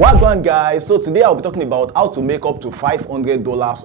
Wagwan guys, so today I'll be talking about how to make up to $500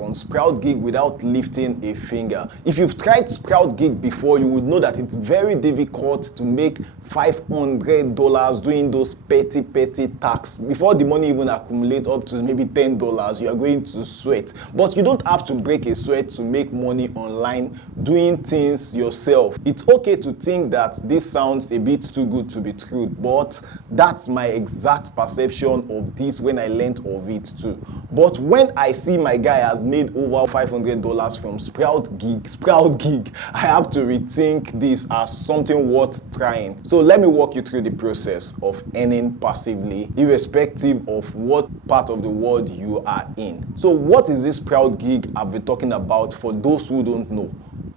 on SproutGigs without lifting a finger. If you've tried SproutGigs before, you would know that it's very difficult to make $500 doing those petty tasks. Before the money even accumulates up to maybe $10, you are going to sweat. But you don't have to break a sweat to make money online doing things yourself. It's okay to think that this sounds a bit too good to be true, but that's my exact perception of this when I learned of it too. But when I see my guy has made over $500 from SproutGigs, I have to rethink this as something worth trying. So let me walk you through the process of earning passively, irrespective of what part of the world you are in. So what is this SproutGigs I've been talking about for those who don't know?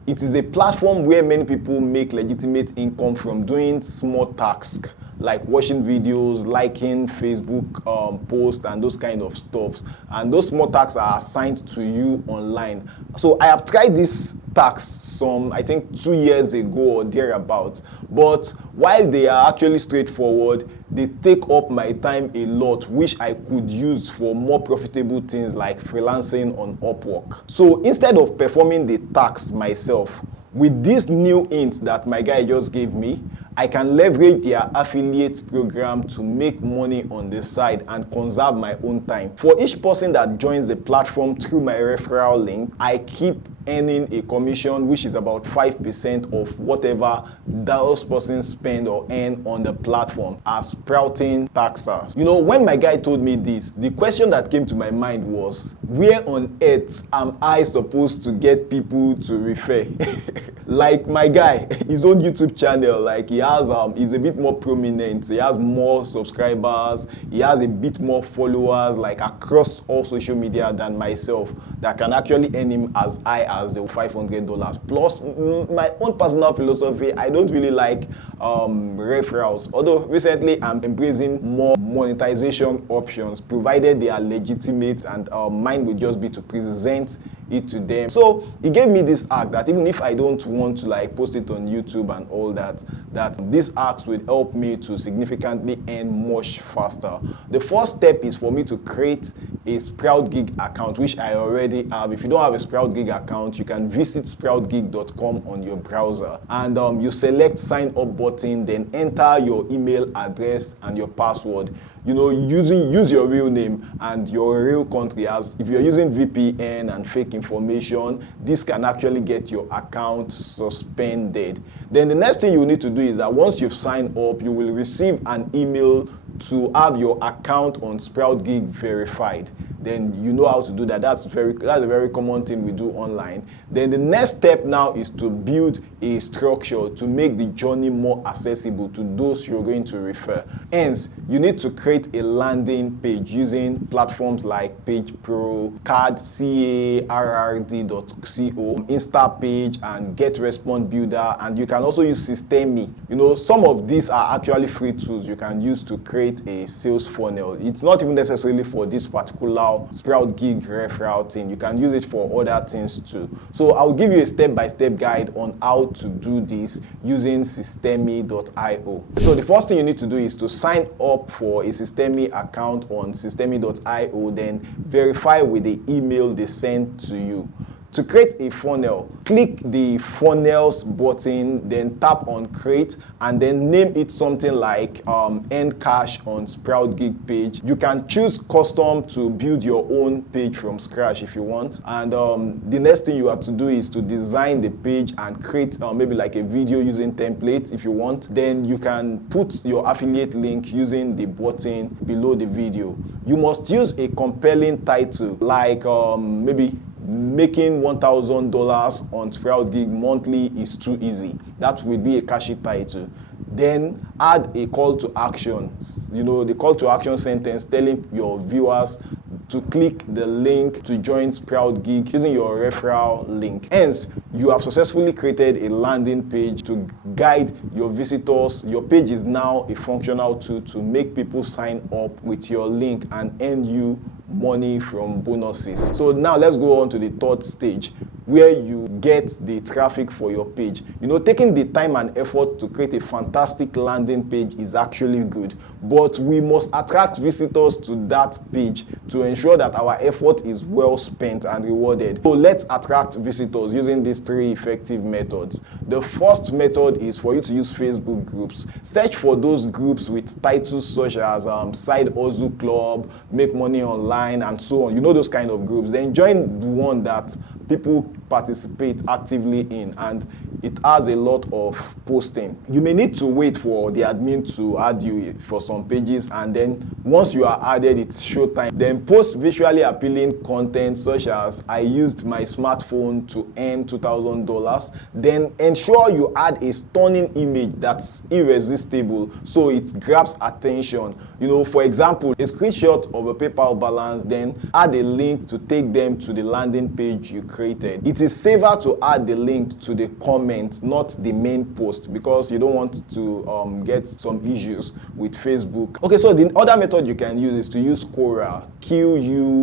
It is a platform where many people make legitimate income from doing small tasks like watching videos, liking Facebook posts, and those kind of stuffs. And those small tasks are assigned to you online. So I have tried this tasks I think 2 years ago or thereabout. But while they are actually straightforward, they take up my time a lot, which I could use for more profitable things like freelancing on Upwork. So instead of performing the tasks myself, with this new hint that my guy just gave me, I can leverage their affiliate program to make money on the side and conserve my own time. For each person that joins the platform through my referral link, I keep earning a commission, which is about 5% of whatever those persons spend or earn on the platform as sprouting taxers. You know, when my guy told me this, the question that came to my mind was, where on earth am I supposed to get people to refer? Like my guy, his own YouTube channel, like he has, he's a bit more prominent, he has more subscribers, he has a bit more followers, like across all social media than myself, that can actually earn him as high as the $500. Plus, my own personal philosophy, I don't really like referrals. Although recently I'm embracing more monetization options, provided they are legitimate, and mine would just be to present it to them. So he gave me this hack that even if I don't want to like post it on YouTube and all that these hacks will help me to significantly earn much faster. The first step is for me to create a SproutGigs account, which I already have. If you don't have a SproutGigs account, you can visit SproutGigs.com on your browser, and you select sign up button, then enter your email address and your password. You know, use your real name and your real country. As if you're using VPN and fake information, this can actually get your account suspended. Then the next thing you need to do is that once you've signed up, you will receive an email to have your account on SproutGigs verified. Then you know how to do that. That's a very common thing we do online. Then the next step now is to build a structure to make the journey more accessible to those you're going to refer. Hence, you need to create a landing page using platforms like PagePro, carrd.co, Instapage, and GetResponse Builder, and you can also use Systemi. You know, some of these are actually free tools you can use to create a sales funnel. It's not even necessarily for this particular SproutGigs referral thing. You can use it for other things too. So I'll give you a step-by-step guide on how to do this using Systemi.io. So the first thing you need to do is to sign up for a Systemi account on Systemi.io, then verify with the email they sent to you. To create a funnel, click the funnels button, then tap on create, and then name it something like earn cash on SproutGigs page. You can choose custom to build your own page from scratch if you want. And the next thing you have to do is to design the page and create maybe like a video using templates if you want. Then you can put your affiliate link using the button below the video. You must use a compelling title like maybe making $1,000 on SproutGigs monthly is too easy. That will be a catchy title. Then add a call to action. You know, the call to action sentence telling your viewers to click the link to join SproutGigs using your referral link. Hence, you have successfully created a landing page to guide your visitors. Your page is now a functional tool to make people sign up with your link and earn you money from bonuses. So now let's go on to the third stage. where you get the traffic for your page. Taking the time and effort to create a fantastic landing page is actually good, but we must attract visitors to that page to ensure that our effort is well spent and rewarded. So let's attract visitors using these 3 effective methods. The first method is for you to use Facebook groups. Search for those groups with titles such as Side Hustle Club, Make Money Online, and so on. Those kind of groups. Then join the one that people participate actively in and it has a lot of posting. You may need to wait for the admin to add you for some pages, and then once you are added, it's showtime. Then post visually appealing content such as I used my smartphone to earn $2,000. Then ensure you add a stunning image that's irresistible so it grabs attention. For example, a screenshot of a PayPal balance, then add a link to take them to the landing page you created. It is safer to add the link to the comment, not the main post, because you don't want to get some issues with Facebook. Okay, so the other method you can use is to use Quora. Quora.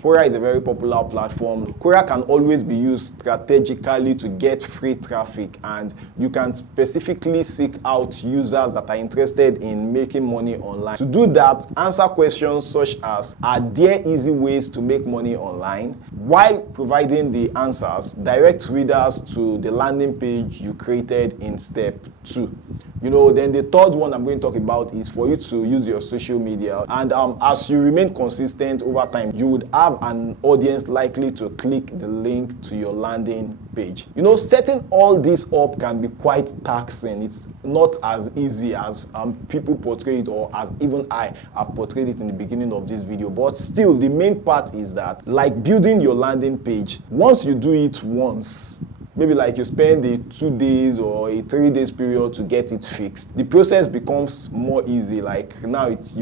Quora is a very popular platform. Quora can always be used strategically to get free traffic, and you can specifically seek out users that are interested in making money online. To do that, answer questions such as, are there easy ways to make money online? While providing the answers, direct readers to the landing page you created in step 2. Then the third one I'm going to talk about is for you to use your social media, and as you remain consistent over time, you would have an audience likely to click the link to your landing page. Setting all this up can be quite taxing. It's not as easy as people portray it, or as even I have portrayed it in the beginning of this video, but still the main part is that, like building your landing page, once you do it once, maybe like you spend a 2 days or a 3 days period to get it fixed, the process becomes more easy. Like now it's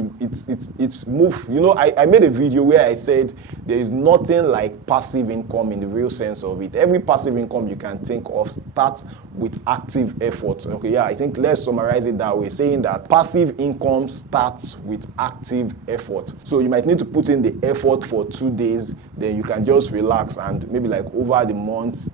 move. I made a video where I said there is nothing like passive income in the real sense of it. Every passive income you can think of starts with active effort. Okay, I think let's summarize it that way, saying that passive income starts with active effort. So you might need to put in the effort for 2 days, then you can just relax, and maybe like over the months,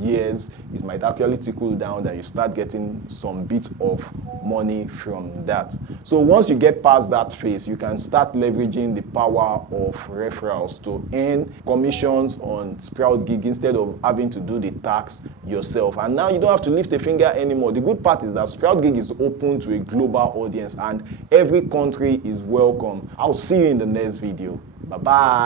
years, it might actually trickle down that you start getting some bit of money from that. So once you get past that phase, you can start leveraging the power of referrals to earn commissions on SproutGigs instead of having to do the tax yourself. And now you don't have to lift a finger anymore. The good part is that SproutGigs is open to a global audience and every country is welcome. I'll see you in the next video. Bye-bye.